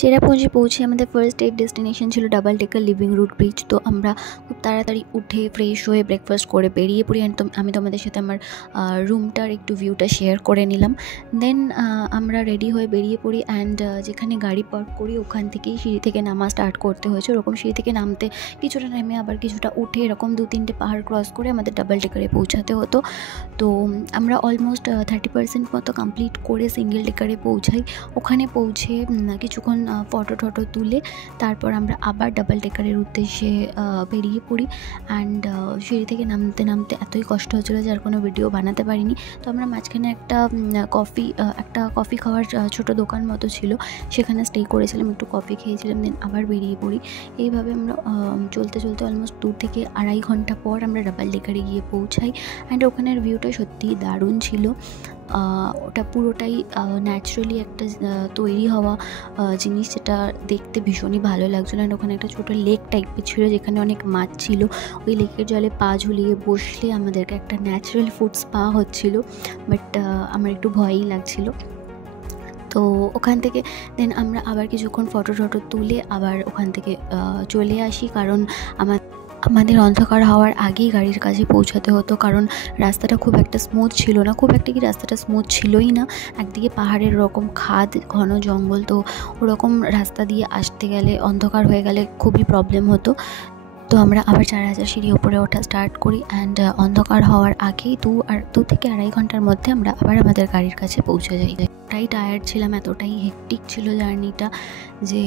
চেরাপুঞ্জি পৌঁছে আমাদের first day destination ছিল double decker living root bridge. তো আমরা খুব তাড়াতাড়ি উঠে ফ্রেশ হয়ে ব্রেকফাস্ট করে বেরিয়ে পড়ি। অ্যান্ড আমি তোমাদের সাথে আমার রুমটার একটু ভিউটা শেয়ার করে নিলাম। দেন আমরা রেডি হয়ে বেরিয়ে পড়ি। অ্যান্ড যেখানে গাড়ি পার্ক করি ওখান থেকেই সিঁড়ি থেকে নামা স্টার্ট করতে হয়েছে। ওরকম সিঁড়ি থেকে নামতে কিছুটা নেমে আবার কিছুটা উঠে এরকম 2-3টে পাহাড় ক্রস করে আমাদের ডাবল ডেকারে পৌঁছাতে হতো। তো আমরা অলমোস্ট 30% মতো কমপ্লিট করে সিঙ্গেল ডেকারে পৌঁছাই। ওখানে পৌঁছে কিছুক্ষণ ফটো টটো তুলে তারপর আমরা আবার ডাবল ডেকারের উদ্দেশ্যে বেরিয়ে পড়ি। অ্যান্ড সিঁড়ি থেকে নামতে নামতে এতই কষ্ট হচ্ছিলো যার কোনো ভিডিও বানাতে পারিনি। তো আমরা মাঝখানে একটা কফি খাওয়ার ছোটো দোকান মতো ছিল, সেখানে স্টে করেছিলাম, একটু কফি খেয়েছিলাম, দেন আবার বেরিয়ে পড়ি। এইভাবে আমরা চলতে চলতে অলমোস্ট 2 থেকে 2.5 ঘন্টা পর আমরা ডাবল ডেকারে গিয়ে পৌঁছাই। অ্যান্ড ওখানের ভিউটা সত্যিই দারুণ ছিল। ওটা পুরোটাই ন্যাচারালি একটা তৈরি হওয়া জিনিস, যেটা দেখতে ভীষণই ভালো লাগছিলো। অ্যান্ড ওখানে একটা ছোটো লেক টাইপের ছিল যেখানে অনেক মাছ ছিল। ওই লেকের জলে পা ঝুলিয়ে বসলে আমাদেরকে একটা ন্যাচারাল ফুড স্পা হচ্ছিলো, বাট আমার একটু ভয়ই লাগছিলো। তো ওখান থেকে দেন আমরা আবার কিছুক্ষণ ফটো টটো তুলে আবার ওখান থেকে চলে আসি, কারণ আমাদের অন্ধকার হওয়ার আগেই গাড়ির কাছে পৌঁছাতে হতো, কারণ রাস্তাটা খুব একটা স্মুথ ছিল না। রাস্তাটা স্মুথ ছিলই না। একদিকে পাহাড়ের রকম খাদ, ঘন জঙ্গল, তো ওরকম রাস্তা দিয়ে আসতে গেলে অন্ধকার হয়ে গেলে খুবই প্রবলেম হতো। তো আমরা আবার 4000 সিঁড়ি উপরে ওঠা স্টার্ট করি। অ্যান্ড অন্ধকার হওয়ার আগেই 2 থেকে 2.5 ঘন্টার মধ্যে আমরা আবার আমাদের গাড়ির কাছে পৌঁছে যাই। এতটাই টায়ার্ড ছিলাম, এতটাই হেক্টিক ছিল জার্নিটা যে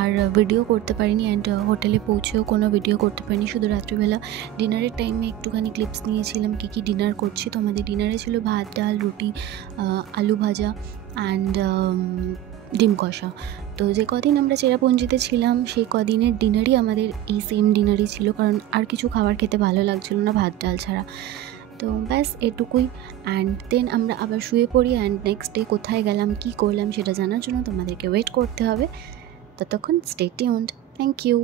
আর ভিডিও করতে পারিনি। অ্যান্ড হোটেলে পৌঁছেও কোনো ভিডিও করতে পারিনি, শুধু রাত্রিবেলা ডিনারের টাইমে একটুখানি ক্লিপস নিয়েছিলাম কী ডিনার করছি। তো আমাদের ডিনারে ছিল ভাত, ডাল, রুটি, আলু ভাজা অ্যান্ড ডিম কষা। তো যে কদিন আমরা চেরাপুঞ্জিতে ছিলাম সেই কদিনের ডিনারই আমাদের এই সেম ডিনারই ছিল, কারণ আর কিছু খাবার খেতে ভালো লাগছিল না ভাত ডাল ছাড়া। তো ব্যাস এটুকুই। অ্যান্ড দেন আমরা আবার শুয়ে পড়ি। অ্যান্ড নেক্সট ডে কোথায় গেলাম, কী করলাম সেটা জানার জন্য তোমাদেরকে ওয়েট করতে হবে। ততক্ষণ স্টে টিউনড। Thank you.